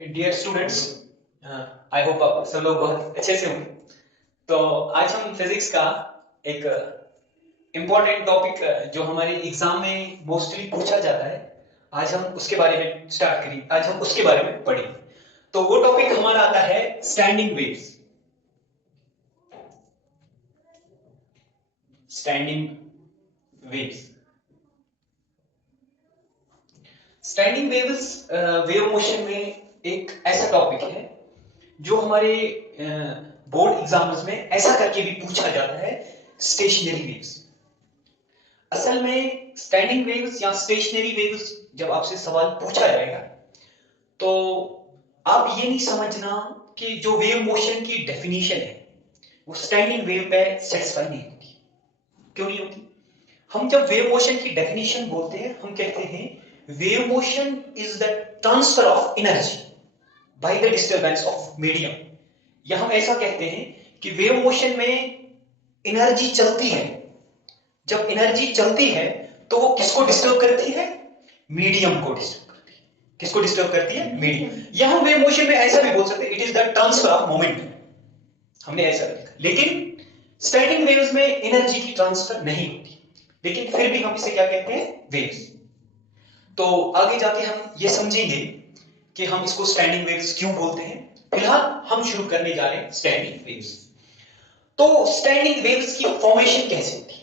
Dear students, I hope आप सब लोग बहुत अच्छे से होंगे। तो आज हम फिजिक्स का एक इम्पोर्टेंट टॉपिक जो हमारे एग्जाम में मोस्टली पूछा जाता है, आज हम उसके बारे में स्टार्ट करेंगे। आज हम उसके बारे में पढ़ेंगे। तो वो टॉपिक हमारा आता है standing waves. Standing waves standing waves wave motion में एक ऐसा टॉपिक है जो हमारे बोर्ड एग्जाम्स में ऐसा करके भी पूछा जाता है, स्टेशनरी वेव्स। असल में स्टैंडिंग वेव्स या स्टेशनरी वेव्स जब आपसे सवाल पूछा जाएगा तो आप ये नहीं समझना कि जो वेव मोशन की डेफिनेशन है वो स्टैंडिंग वेव पे सेटिस्फाई नहीं होती। क्यों नहीं होती? हम जब वेव मोशन की डेफिनेशन बोलते हैं हम कहते हैं wave motion is the transfer of energy by the disturbance of medium. या हम ऐसा कहते हैं कि वेव मोशन में एनर्जी चलती है। जब एनर्जी चलती है तो वो किसको डिस्टर्ब करती है? मीडियम को डिस्टर्ब करती है। किसको डिस्टर्ब करती है? मीडियम। या हम वेव मोशन में ऐसा भी बोल सकते हैं it is the transfer of momentum. हमने ऐसा लिखा, लेकिन स्टैंडिंग वेव्स में एनर्जी की ट्रांसफर नहीं होती, लेकिन फिर भी हम इसे क्या कहते हैं? वेव्स। तो आगे जाके हम ये समझेंगे कि हम इसको स्टैंडिंग वेव्स क्यों बोलते हैं। फिलहाल हम शुरू करने जा रहे हैं स्टैंडिंग वेव्स। तो स्टैंडिंग वेव्स की फॉर्मेशन कैसे होती है?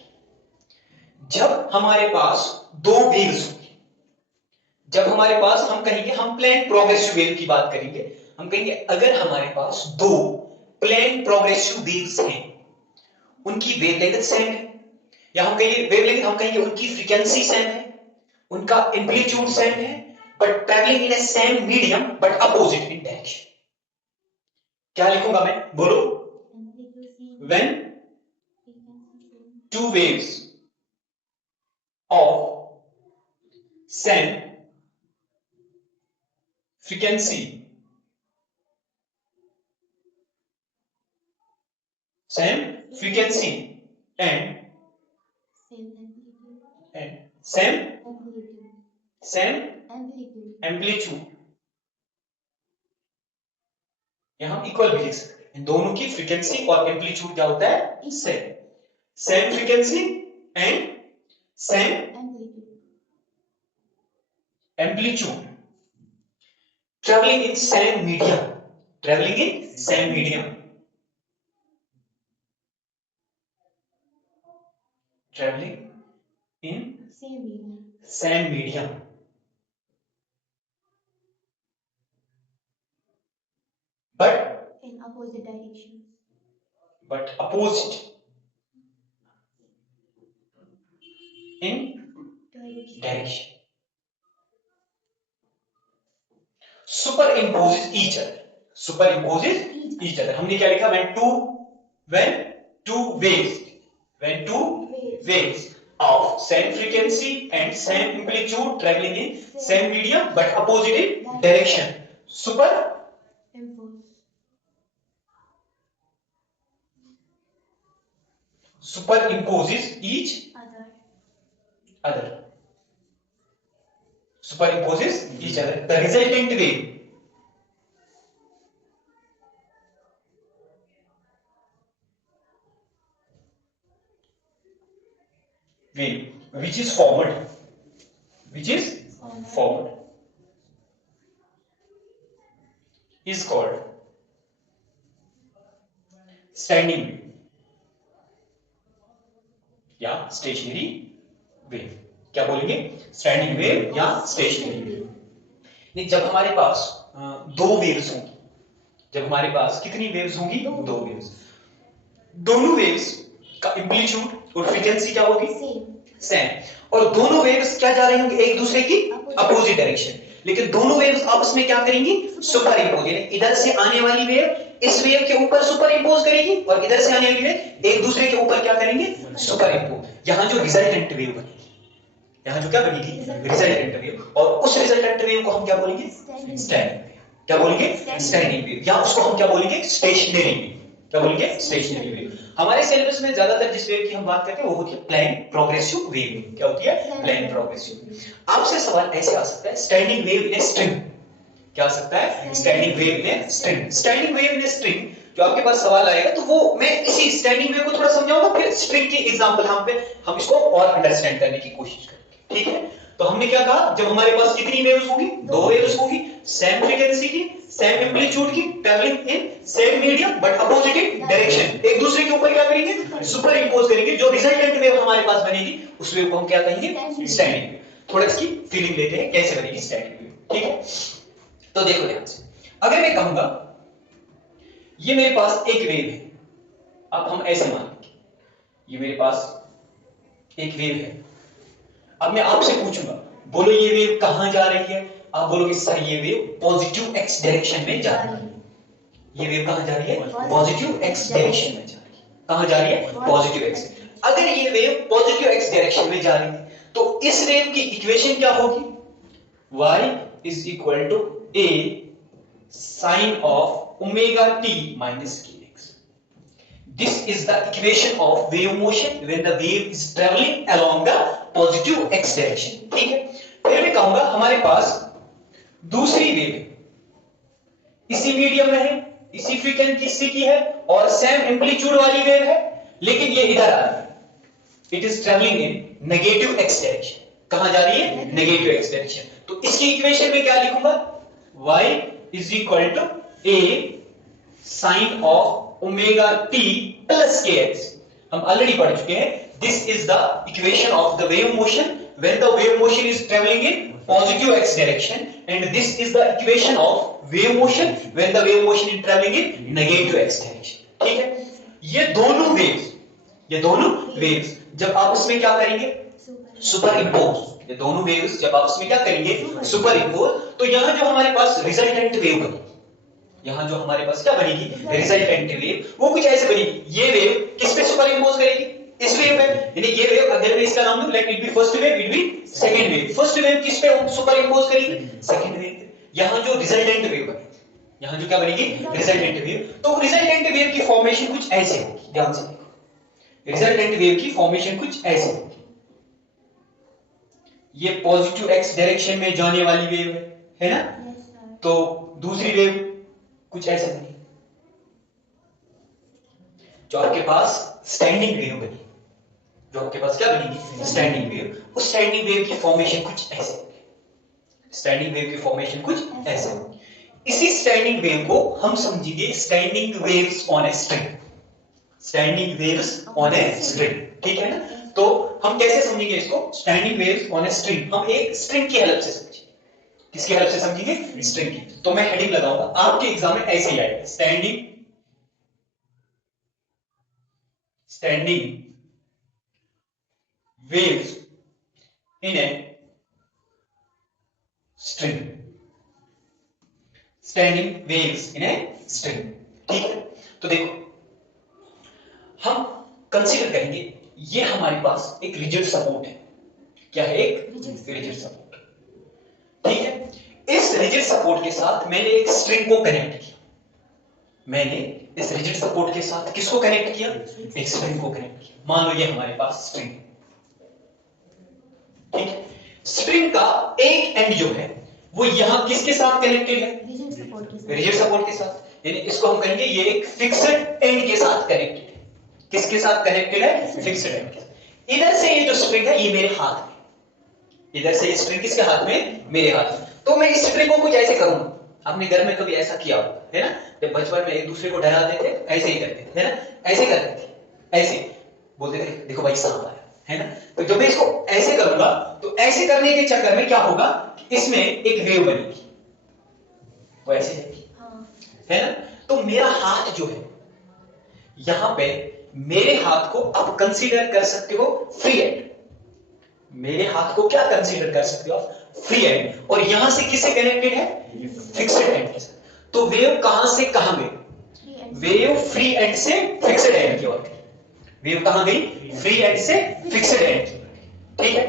जब हमारे पास दो वेव्स होंगी, जब हमारे पास, हम कहेंगे, हम प्लेन प्रोग्रेसिव वेव की बात करेंगे। हम कहेंगे अगर हमारे पास दो प्लेन प्रोग्रेसिव वेव्स हैं, उनकी वेवलेंथ सेम है, या हम कहेंगे वेवलेंथ, हम कहेंगे उनकी फ्रीक्वेंसी सेम है, उनका एम्पलीट्यूड सेम है, but travelling in A same medium but opposite in direction. क्या लिखूंगा मैं? बोलो। When two waves of same frequency, and same amplitude, यहां हम इक्वल भी लिख सकते हैं। इन दोनों की फ्रीक्वेंसी और एम्पलीट्यूड क्या होता है? Same. Same frequency and same amplitude, travelling in same medium, travelling in same medium, travelling in same medium, but in opposite directions, but opposite in direction, superimposes each other, superimposes each other। हमने क्या लिखा? when two waves of same frequency and same amplitude traveling in same medium but opposite in direction superimposes each other, superimposes each other, the resultant wave which is forward is called standing wave या stationary wave. क्या बोलेंगे? Standing wave या stationary wave. नहीं, जब हमारे पास दो waves होंगी, जब हमारे पास कितनी वेव्स होंगी? दो वेव्स। दोनों वेव्स का एम्पलीट्यूड और फ्रीक्वेंसी क्या होगी? सेम। और दोनों वेव्स क्या जा रही होंगी? एक दूसरे की अपोजिट डायरेक्शन। लेकिन दोनों वेव्स आपस में क्या करेंगी? Super impose. यानी इधर से आने वाली वेव इस वेव के ऊपर सुपर इम्पोज करेगी और इधर से आने वाली वेव एक दूसरे के ऊपर क्या करेंगे? Super impose. यहां जो रिजल्टेंट वेव बनेगी, यहां जो क्या बनेगी? Resultant wave. और उस रिजल्टेंट वेव को हम क्या बोलेंगे? Standing wave. क्या बोलेंगे? Standing wave. या उसको हम क्या बोलेंगे? Stationary wave. क्या बोलेंगे? Stationary wave. हमारे सिलेबस में ज्यादातर जिस वेव की हम बात करते हैं वो होती है प्लेन प्रोग्रेसिव वेव। क्या होती है? Plane progressive. आपसे सवाल ऐसे आ सकता है, standing wave in a string, क्या आ सकता है? Standing wave in a string. Standing wave in a string जो आपके पास सवाल आएगा तो वो मैं इसी स्टैंडिंग वेव को थोड़ा समझाऊंगा, फिर स्ट्रिंग के एग्जांपल हम इसको और अंडरस्टैंड करने की कोशिश करेंगे, ठीक है? तो हमने क्या कहा, जब हमारे पास कितनी वेव्स होंगी? दो वेव्स होंगी, सेम फ्रीक्वेंसी की, सेम एम्पलीट्यूड की, travelling in same medium but opposite direction, एक दूसरे के ऊपर क्या करेंगे? सुपर इंपोज करेंगे। जो रिजल्टेंट वेव हमारे पास बनेगी उस वेव को हम क्या कहेंगे? Standing wave. थोड़ा इसकी फीलिंग लेते हैं कैसे बनेगी स्टैंडिंग वेव, ठीक है? तो देखो ध्यान से, अगर मैं कहूंगा ये मेरे पास एक वेव है, अब हम ऐसे मानेंगे ये मेरे पास एक वेव है। अब मैं आपसे पूछूंगा, बोलो ये वेव कहां जा रही है? आप बोलोगे सर ये वेव पॉजिटिव एक्स डायरेक्शन में जा रही है। ये वेव कहां जा रही है? पॉजिटिव एक्स डायरेक्शन में जा रही है। कहां जा रही है? Positive x. अगर ये वेव पॉजिटिव एक्स डायरेक्शन में जा रही है तो इस वेव की इक्वेशन क्या होगी? y is equal to a sin of omega t minus kx. This is the equation of wave motion when the wave is traveling along the positive x direction. ठीक है? फिर मैं कहूंगा हमारे पास दूसरी वेव इसी मीडियम में है, इसी फ्रीक्वेंसी की है और सेम एम्पलीट्यूड वाली वेव है, लेकिन ये इधर आ रही है। It is travelling in negative x direction. कहां जा रही है? Negative x direction. तो इसकी इक्वेशन में क्या लिखूंगा? y is equal to a sin of omega t plus kx. हम ऑलरेडी पढ़ चुके हैं, this is the equation of the wave motion when the wave motion is traveling in positive x direction, and this is the equation of wave motion when the wave motion is traveling in negative x direction. ठीक है? ये दोनों waves जब आप उसमें क्या करेंगे? Super impose. ये दोनों वेव्स जब आप उसमें क्या करेंगे? Super impose. तो यहां जो हमारे पास रिजल्टेंट वेव बनेगी, यहां जो हमारे पास क्या बनेगी? रिजल्टेंट वेव, वो कुछ ऐसे बनेगी। ये वेव किस पे सुपर इंपोज करेगी? इस वेव पे। यानी ये वेव अगर मैं इसका नाम दूं, let it be first wave, it be second wave. First wave किस पे सुपर इंपोज करेगी? सेकंड वेव पे। यहां जो रिजल्टेंट वेव बनेगी, यहां जो क्या बनेगी? Resultant wave. तो रिजल्टेंट वेव की फॉर्मेशन कुछ ऐसे होगी, ध्यान से देखो। रिजल्टेंट वेव की फॉर्मेशन कुछ ऐसे होगी। ये पॉजिटिव एक्स डायरेक्शन में जाने वाली वेव है ना? तो दूसरी वेव कुछ ऐसे बनी, जो आपके पास स्टैंडिंग वेव बनी। जो आपके पास क्या बनेगी? Standing wave. उस स्टैंडिंग वेव की फॉर्मेशन कुछ ऐसे होगी। स्टैंडिंग वेव की फॉर्मेशन कुछ ऐसे होगी। इसी स्टैंडिंग वेव को हम समझेंगे standing waves on A string. Standing waves on a string, ठीक है ना? तो हम कैसे समझेंगे इसको? Standing waves on a string हम एक स्ट्रिंग की हेल्प से समझेंगे। किसकी हेल्प से समझेंगे? स्ट्रिंग की। तो मैं हेडिंग लगाऊंगा, आपके एग्जाम में ऐसे ही आएगा, standing waves in a string. Standing waves in a string, ठीक है? तो देखो हम कंसीडर करेंगे ये हमारे पास एक रिजिड सपोर्ट है। क्या है? एक रिजिड सपोर्ट, ठीक है? इस रिजिड सपोर्ट के साथ मैंने एक स्ट्रिंग को कनेक्ट किया। मैंने इस रिजिड सपोर्ट के साथ किसको कनेक्ट किया? एक स्ट्रिंग को कनेक्ट किया। मान लो ये हमारे पास स्ट्रिंग, ठीक है? स्ट्रिंग का एक एंड जो है वो यहां किसके साथ कनेक्टेड है? रिजिड सपोर्ट के साथ। यानी इसको हम कहेंगे ये एक फिक्स्ड एंड के साथ कनेक्टेड है। किसके साथ कनेक्टेड है? फिक्स्ड एंड के साथ। इधर से ये जो स्ट्रिंग है ये मेरे हाथ में, इधर से ये स्ट्रिंग किसके हाथ में? मेरे हाथ में। तो मैं इस स्ट्रिंग को कुछ ऐसे करूंगा। आपने घर में कभी ऐसा किया होगा, है ना? जब बचपन में एक दूसरे को डराते थे, ऐसे ही करते थे, है ना? ऐसे करते थे, ऐसे बोलते थे देखो भाई सांप आया, है ना? तो जब मैं इसको ऐसे करूंगा तो ऐसे करने के चक्कर में क्या होगा? इसमें एक वेव बनेगी, वो ऐसे जाएगी, है ना? तो मेरा हाथ जो है यहां पे, मेरे हाथ को आप कंसीडर कर सकते हो फ्री एंड। मेरे हाथ को क्या कंसीडर कर सकते हो आप? Free and. और यहां से किससे कनेक्टेड है? फिक्स्ड एंड के साथ। तो वेव कहां से कहां गई? वेव फ्री एंड से फिक्स्ड एंड की ओर गई। वेव कहां गई? फ्री एंड से फिक्स्ड एंड की ओर, ठीक है?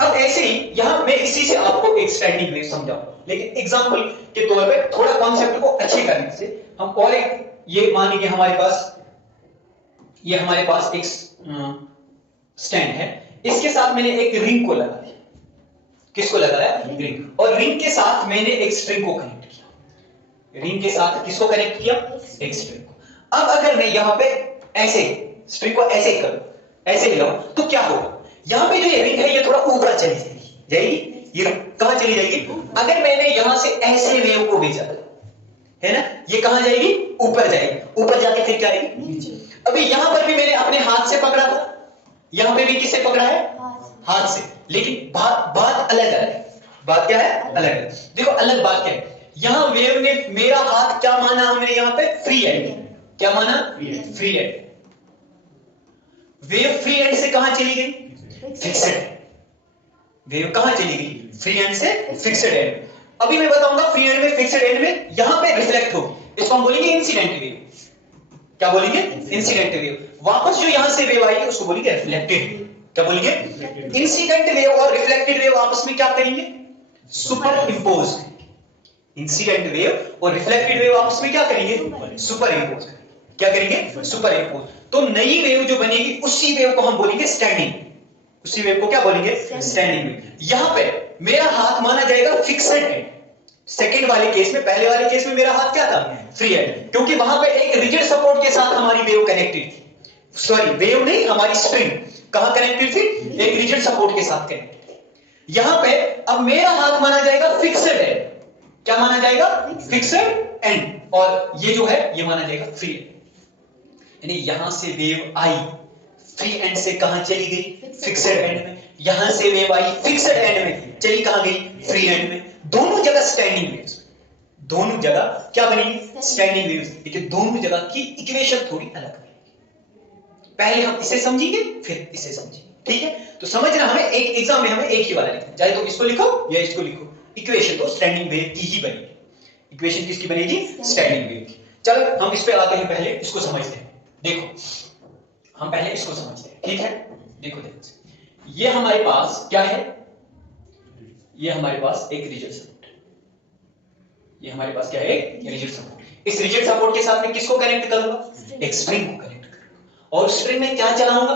अब ऐसे ही यहां मैं इसी से आपको एक स्टैंडिंग वेव समझाऊंगा, लेकिन एग्जांपल के तौर पे थोड़ा कॉन्सेप्ट को अच्छे करने से हम और एक, ये मान लीजिए हमारे पास एक स्टैंड है, इसके साथ मैंने एक रिंग को लगा दिया। किसको लगाया? रिंग। और रिंग के साथ मैंने एक स्ट्रिंग को कनेक्ट किया। रिंग के साथ किसको कनेक्ट किया, एक स्ट्रिंग को। अब अगर मैं यहाँ पे ऐसे स्ट्रिंग को ऐसे करूं, ऐसे हिलाऊं, तो क्या होगा, यहाँ पे जो ये रिंग है ये थोड़ा ऊपर चली जाएगी, ये कहां चली जाएगी, अगर मैंने यहां से ऐसे वेव को भेजा है ना, ये कहां जाएगी, ऊपर जाएगी, ऊपर जाके फिर क्या आएगी नीचे। अभी यहां पर भी मैंने अपने हाथ से पकड़ा था, यहां पे भी किससे पकड़ा है, हाथ से, लेकिन बात अलग है, बात क्या है, अलग है। देखो अलग बात क्या है, यहां वेव ने मेरा हाथ क्या माना, हमने यहां पे फ्री एंड, क्या माना, free and. Wave free and से कहां चली गई, फिक्स्ड। वेव कहां चली गई, फ्री एंड से फिक्स्ड एंड। अभी मैं बताऊंगा फ्री एंड में, फिक्स्ड एंड में यहां पे रिफ्लेक्ट होगी, इसको हम बोलेंगे इंसिडेंट वेव। क्या बोलेंगे, इंसिडेंट वेव। वापस जो यहां से वेव आएगी उसको बोलेंगे रिफ्लेक्टेड वेव। क्या बोलेंगे, इंसिडेंट वेव और रिफ्लेक्टेड वेव आपस में क्या करेंगे, सुपर इंपोज। इंसिडेंट वेव और रिफ्लेक्टेड वेव आपस में क्या करेंगे, सुपर इंपोज। क्या करेंगे, सुपर इंपोज। तो नई वेव जो बनेगी उसी वेव को हम बोलेंगे स्टैंडिंग, उसी वेव को क्या बोलेंगे, स्टैंडिंग वेव। यहां पे मेरा हाथ माना जाएगा फिक्स्ड एंड, सेकंड वाले केस में, पहले वाले केस में मेरा हाथ क्या था, फ्री एंड, क्योंकि वहां पे एक रिजिड सपोर्ट के साथ हमारी वेव कनेक्टेड थी, सॉरी वेव नहीं, हमारी स्ट्रिंग कहां कनेक्टेड थी, एक रिजिड सपोर्ट के साथ कनेक्टेड। यहां पे अब मेरा हाथ माना जाएगा फिक्स्ड एंड, क्या माना जाएगा, फिक्स्ड एंड, और ये जो है ये माना जाएगा फ्री एंड। यानी यहां से वेव आई फ्री एंड से कहां चली गई, फिक्स्ड एंड में, यहां से वेव आई फिक्स्ड एंड में, चली कहां गई, फ्री एंड में। दोनों जगह स्टैंडिंग वेव्स, दोनों जगह क्या बनेगी, स्टैंडिंग वेव्स। लेकिन दोनों जगह की इक्वेशन थोड़ी अलग बनेगी, पहले हम इसे समझेंगे फिर इसे समझेंगे, ठीक है। तो समझना, हमें एक एग्जाम में हमें एक ही वाला लिखना, चाहे तो इसको लिखो या इसको लिखो, इक्वेशन तो स्टैंडिंग वेव की ही बनेगी। इक्वेशन किसकी बनेगी, स्टैंडिंग वेव की। चलो हम इस पे आते हैं, पहले इसको समझते हैं। देखो हम पहले इसको समझते हैं, ठीक है। देखो देखो, ये हमारे पास क्या है, ये हमारे पास एक रिजिड सपोर्ट है, ये हमारे पास क्या है, रिजिड सपोर्ट। इस रिजिड सपोर्ट के साथ में किसको कनेक्ट करूंगा, एक स्ट्रिंग को कनेक्ट करूंगा, और स्ट्रिंग में क्या चलाऊंगा,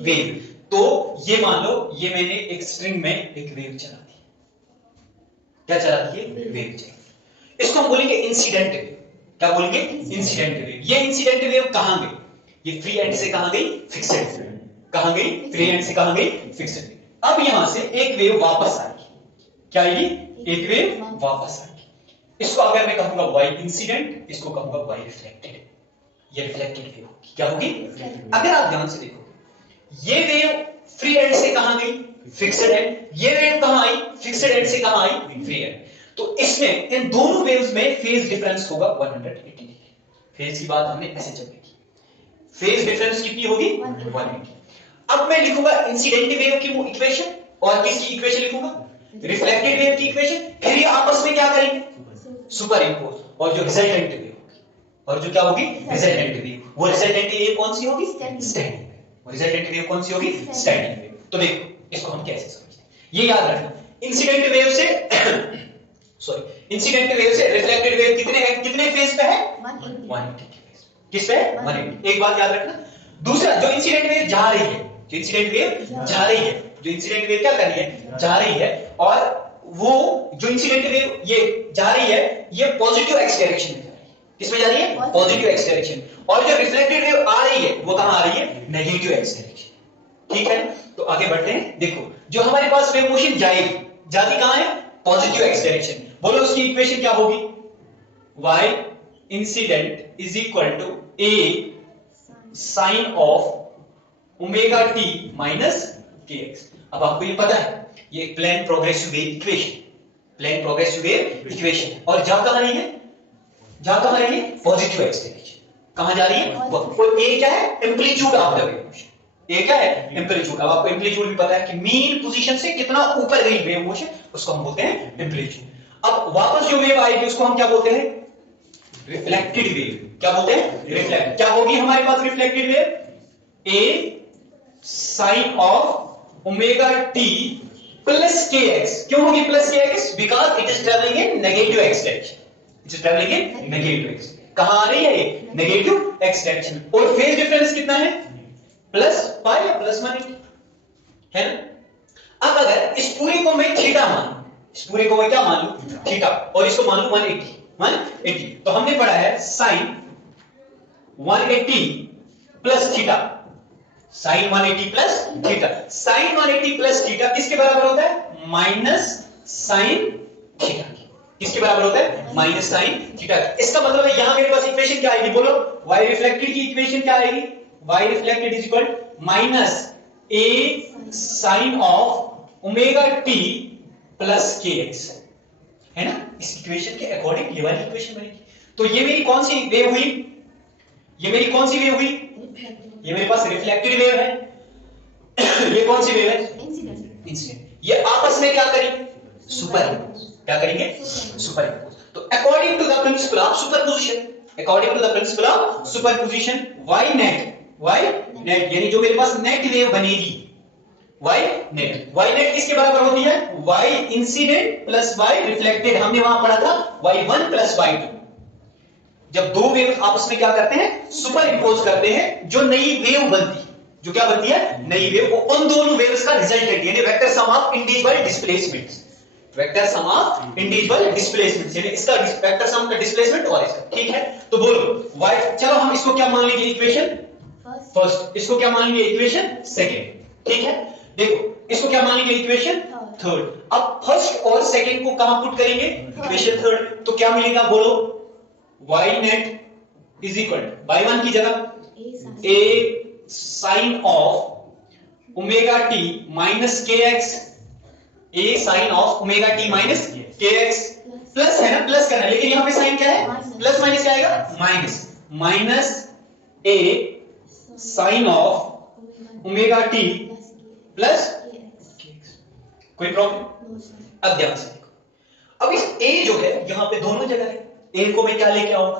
वेव। तो ये मान लो ये मैंने एक स्ट्रिंग में एक वेव चला दी, क्या चला दी, वेव चला दी। इसको हम बोलेंगे इंसिडेंट वेव। क्या बोलेंगे, इंसिडेंट वेव। ये इंसिडेंट वेव कहां गई, ये फ्री एंड से कहां गई, फिक्स्ड। कहां गई, फ्री एंड से कहां गई, फिक्स्ड। अब यहां से एक वेव वापस आएगी, क्या आएगी, एक वेव वापस आएगी। इसको अगर मैं कहूंगा वाई इंसिडेंट, इसको कहूंगा वाई रिफ्लेक्टेड, ये रिफ्लेक्टेड वेव होगी, क्या होगी। अगर आप ध्यान से देखो, ये वेव फ्री एंड से कहां गई, फिक्स्ड एंड, ये वेव कहां आई, फिक्स्ड एंड से कहां आई, फ्री एंड। तो इसमें इन दोनों वेव्स में फेज डिफरेंस होगा 180 डिग्री। फेज की बात हमने ऐसे चल रही, फेज डिफरेंस कितनी होगी, 180। अब मैं लिखूंगा इंसिडेंट वेव की इक्वेशन, और किसकी इक्वेशन लिखूंगा, रिफ्लेक्टेड वेव की इक्वेशन। फिर ये आपस में क्या करेंगे, सुपर इंपोज, और जो रिजल्टेंट वेव होगी, और जो क्या होगी, रिजल्टेंट वेव, वो रिजल्टेंट वेव कौन सी होगी, स्टैंडिंग वेव। रिजल्टेंट वेव कौन सी होगी, स्टैंडिंग वेव। तो देखो इसको हम कैसे समझते हैं, ये याद रखना। इंसिडेंट वेव से सॉरी इंसिडेंट वेव से रिफ्लेक्टेड वेव कितने फेज पे है, 180 के फेज। किस पे, 180। एक बात याद रखना। दूसरा, जो इंसिडेंट वेव जा रही है, जो इंसिडेंट वेव जा रही है, जो इंसिडेंट वेव क्या कर रही है, जा रही है, और वो जो इंसिडेंट वेव ये जा रही है, ये पॉजिटिव एक्स डायरेक्शन में जा रही है। किसमें जा रही है, पॉजिटिव एक्स डायरेक्शन। और जो रिफ्लेक्टेड वेव आ रही है वो कहां आ रही है, नेगेटिव एक्स डायरेक्शन, ठीक है। तो आगे बढ़ते हैं। देखो जो हमारे पास वेव मोशन जाएगी, जाती कहां है, पॉजिटिव एक्स डायरेक्शन। बोलो उसकी इक्वेशन क्या होगी, y incident is equal to a sine of omega t minus kx। अब आपको ये पता है, ये एक plane progressive wave equation, plane progressive wave equation. और जा कहां रही है, जा कहां रही है, पॉजिटिव एक्स डायरेक्शन। कहां जा रही है, वो a क्या है, amplitude of the wave motion. ये क्या है, एम्पलीट्यूड। अब आपको एम्पलीट्यूड भी पता है कि मीन पोजीशन से कितना ऊपर गई वेव मोशन, उसको हम बोलते हैं एम्पलीट्यूड। अब वापस जो वेव आएगी उसको हम क्या बोलते हैं, रिफ्लेक्टेड वेव। क्या बोलते हैं, रिफ्लेक्ट। क्या होगी हमारे पास reflected wave, a sine of omega t plus kx। क्यों होगी plus kx, because it is travelling in negative x direction. It is travelling in negative x. कहां आ रही है ये, नेगेटिव एक्स डायरेक्शन। और फेज डिफरेंस कितना है, प्लस पाई या प्लस 180 है ना। अब अगर इस पूरे को मैं थीटा मान लूं, इस पूरे को मैं क्या मान लूं, थीटा, और इसको मान लूं 180, 180। तो हमने पढ़ा है sin 180 plus theta, sin 180 plus theta, sin 180 plus theta किसके बराबर होता है? Minus sin theta. किसके बराबर होता है? Minus sin theta. इसका मतलब है यहां मेरे पास इक्वेशन क्या आएगी? बोलो, y रिफ्लेक्टेड की इक्वेशन क्या आएगी? y reflected is equal minus a sin of omega t plus kx, है ना? इस इक्वेशन के अकॉर्डिंग ये वाली इक्वेशन बनेगी। तो ये मेरी कौन सी वेव हुई? ये मेरी कौन सी वेव हुई? ये मेरे पास रिफ्लेक्टेड वेव है। ये कौन सी वेव है? इंसिडेंट। ये आपस में क्या करेंगे? सुपरइम्पोज। क्या करेंगे? सुपरइम्पोज। तो according to the principle of superposition, according to the principle of superposition, y net यानी जो मेरे पास नेट वेव बनेगी, y नेट किसके बराबर होती है? y incident plus y reflected. हमने वहां पढ़ा था y1 प्लस y2। जब दो वेव आपस में क्या करते हैं? सुपर इंपोज करते हैं, जो नई वेव बनती है, जो क्या बनती है? नई वेव, वो उन दोनों वेव्स का रिजल्टेंट यानी vector sum of individual displacements, vector sum of individual displacements, यानी इसका वेक्टर सम का डिस्प्लेसमेंट और इसका। ठीक है, तो बोलो y, चलो हम इसको क्या मान लेंगे? Equation first. इसको क्या मान लेंगे? Equation second. ठीक है, देखो इसको क्या मान लेंगे? Equation third. अब फर्स्ट और सेकंड को कहां पुट करेंगे? Equation third. तो क्या मिलेगा? बोलो, y net is equal y1 की जगह a sin of omega t minus kx, a sin of omega t minus kx, plus है ना, प्लस करना है, लेकिन यहां पे साइन क्या है? प्लस माइनस क्या आएगा? Minus, minus a sin of omega t plus kx। कोई प्रॉब्लम? अब ध्यान से देखो, अब इस a जो है यहां पे दोनों जगह है, a को मैं क्या लेके आऊंगा?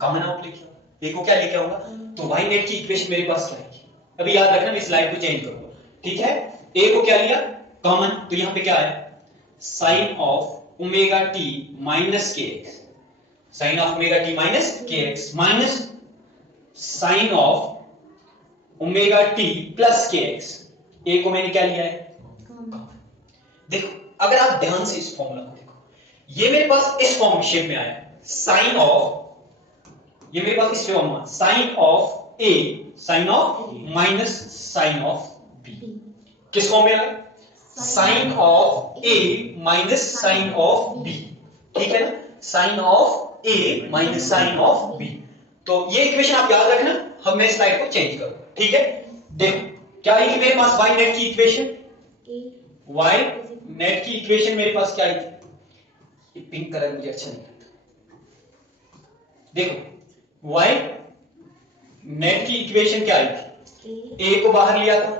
कॉमन आउट लेके आऊंगा। a को क्या लेके आऊंगा? तो y नेट की इक्वेशन मेरे पास क्या आएगी? अभी याद रखना, मैं स्लाइड को चेंज करूंगा। ठीक है, a को क्या लिया? कॉमन, तो यहां पे क्या है? sin of omega t minus kx, sin of omega t minus kx, minus sin of omega t plus kx। a को मैंने क्या लिया है? कॉमन। देखो, अगर आप ध्यान से इस फॉर्मूला को देखो, ये मेरे पास इस फॉर्म शेप में आया, साइन ऑफ, ये मेरे पास इस फॉर्म में sine of a sine of minus sine of b। किस फॉर्म में आया? Sine of a minus sine of b। ठीक है ना, sine of a minus sine of b। तो ये इक्वेशन आप याद रखना, हम मैं स्लाइड को चेंज करूंगा। ठीक है, देखो क्या है मेरे पास y नेट की इक्वेशन, y नेट की इक्वेशन मेरे पास क्या है? पिंक कलर मुझे अच्छा नहीं लगता। देखो y नेट की इक्वेशन क्या आई थी? a को बाहर लिया था,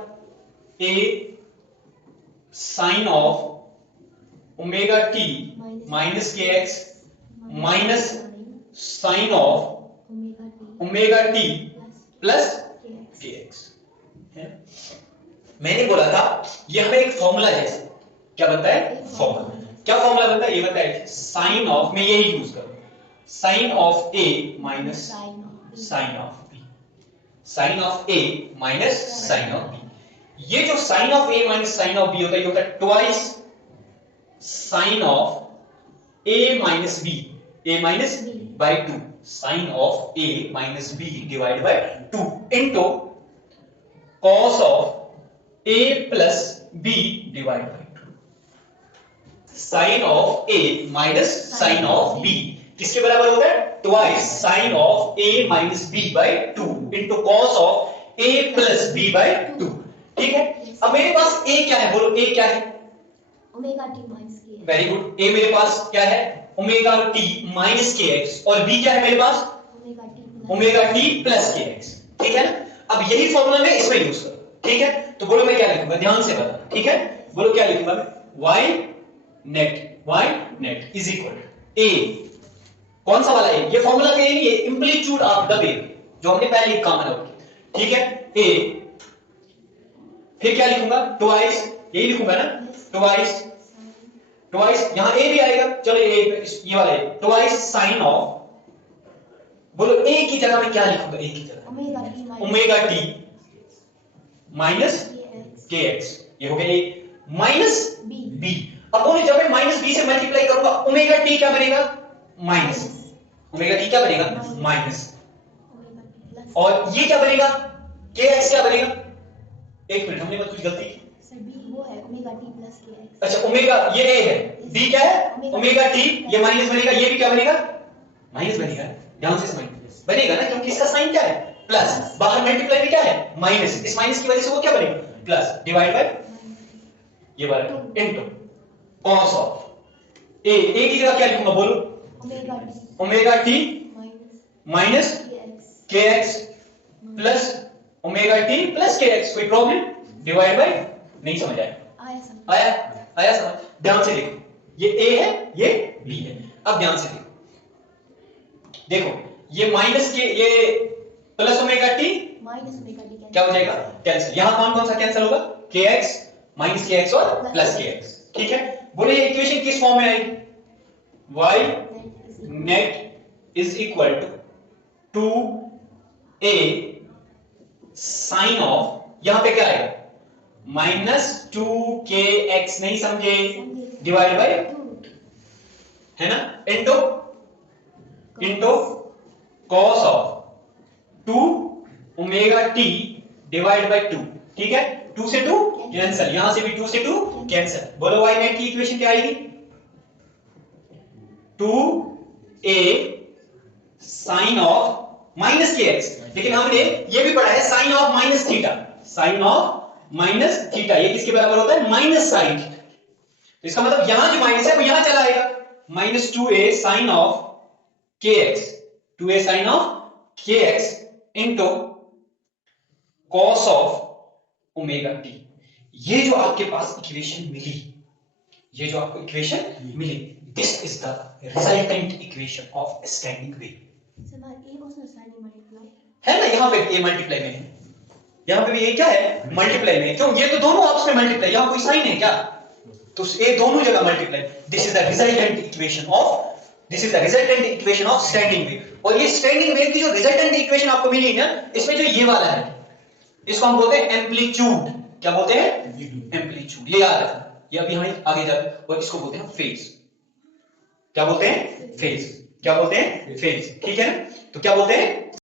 a sine of omega t minus kx minus sine of omega t plus kx है। मैंने बोला था ये हमें एक फॉर्मूला जैसा, क्या बनता है? फॉर्मूला। क्या फॉर्मूला बनता है? ये बताइए, साइन ऑफ, मैं यही यूज करूंगा, sine of a minus sine of b, sine of a minus sine of b। ये जो sine of a minus sine of b होता है, ये होता है twice sine of a minus b, a minus by 2, sine of a minus b divide by 2 into cos of a plus b divide by 2, sine of a minus sine of b किसके बराबर होता है? Twice sine of a minus b by 2 into cos of a plus b by 2। ठीक है, अब मेरे पास a क्या है? बोलो a क्या है? Omega t minus kx। Very good, a मेरे पास क्या है? ओमेगा t माइनस kx, और b क्या है मेरे पास? Omega t plus kx। ठीक है ना, अब यही फॉर्मूला मैं इसमें यूज करूं। ठीक है, तो बोलो मैं क्या लिखूंगा? ध्यान से बता। ठीक है, बोलो क्या लिखूंगा मैं? y net is equal a, कौन सा वाला a? ये फॉर्मूला का a नहीं है, एम्पलीट्यूड ऑफ द वेव जो हमने पहले कॉमन आउट किया। ठीक है, a, फिर क्या लिखूंगा? ट्वाइस, यही लिखूंगा ना, ट्वाइस, ट्वाइस यहां a भी आएगा, चलो ये वाला a, ट्वाइस साइन ऑफ, बोलो a की जगह मैं क्या लिखूंगा? a की जगह ओमेगा t माइनस kx, ये हो गया a माइनस b। अब बोलो जब मैं माइनस b से मल्टीप्लाई करूंगा, ओमेगा t क्या बनेगा? माइनस, ओमेगा टी क्या बनेगा माइनस, ओमेगा टी प्लस। और ये क्या बनेगा के एक्स क्या बनेगा, एक मिनट हमने कुछ गलती की। सर बी वो है ओमेगा टी प्लस के एक्स। अच्छा ओमेगा ये ए है, बी क्या है ओमेगा टी, ये माइनस बनेगा, ये भी क्या बनेगा माइनस बनेगा, ध्यान से समझ बनेगा ना, क्योंकि इसका साइन क्या है प्लस, बाहर मल्टीप्लाई भी क्या है माइनस, इस माइनस की वजह से वो क्या बनेगा प्लस, डिवाइड बाय ये वाला इनटू कॉस ऑफ ए की जगह क्या लिखूंगा बोलो, omega T minus k x plus omega T plus के एक्स, कोई प्रॉब्लम, डिवाइड बाय, नहीं समझ आया, आया समझ, ध्यान से देखो, ये ए है ये बी है, अब ध्यान से देखो ये माइनस के ये plus omega T minus omega T क्या हो जाएगा कैंसिल, यहां कौन कौन सा कैंसिल होगा के एक्स माइनस के एक्स और प्लस के एक्स, ठीक है। बोले ये इक्वेशन किस फॉर्म में आएगी, y net is equal to 2a sine of, यहां पे क्या आएगा माइनस 2kx, नहीं समझे, डिवाइड बाय है ना, into cos of 2 omega T divide by 2, ठीक है, 2 से 2 कैंसिल, यहां से भी 2 से 2 कैंसिल, बोलो y नेट की इक्वेशन क्या आएगी 2a sine of minus k x, लेकिन हमने ये भी पढ़ा है sine of minus theta, sine of minus theta ये किसके बराबर होता है माइनस साइन थीटा, तो इसका मतलब यहां जो माइनस है वो यहां चला आएगा, minus 2a sine of kx, 2a sine of kx into cos of omega t, ये जो आपके पास इक्वेशन मिली, ये जो आपको इक्वेशन मिली, this is the resultant equation of standing wave, है ना, यहां पे a मल्टीप्लाई में है, यहां पे भी a क्या है मल्टीप्लाई में, क्यों ये तो दोनों आपस में मल्टीप्लाई, यहां कोई साइन है क्या, तो a दोनों जगह multiply, this is the resultant equation of, this is the resultant equation of standing wave, और ये स्टैंडिंग वेव की जो रिजल्टेंट इक्वेशन आपको मिली ना, इसमें जो ये वाला है इसको हम बोलते हैं एम्पलीट्यूड, क्या बोलते हैं एम्पलीट्यूड, ये याद रखना, ये अभी हमें आगे जाते, और इसको बोलते हैं फेज, क्या बोलते हैं फेज, क्या बोलते हैं फेज, ठीक है ना, तो क्या बोलते हैं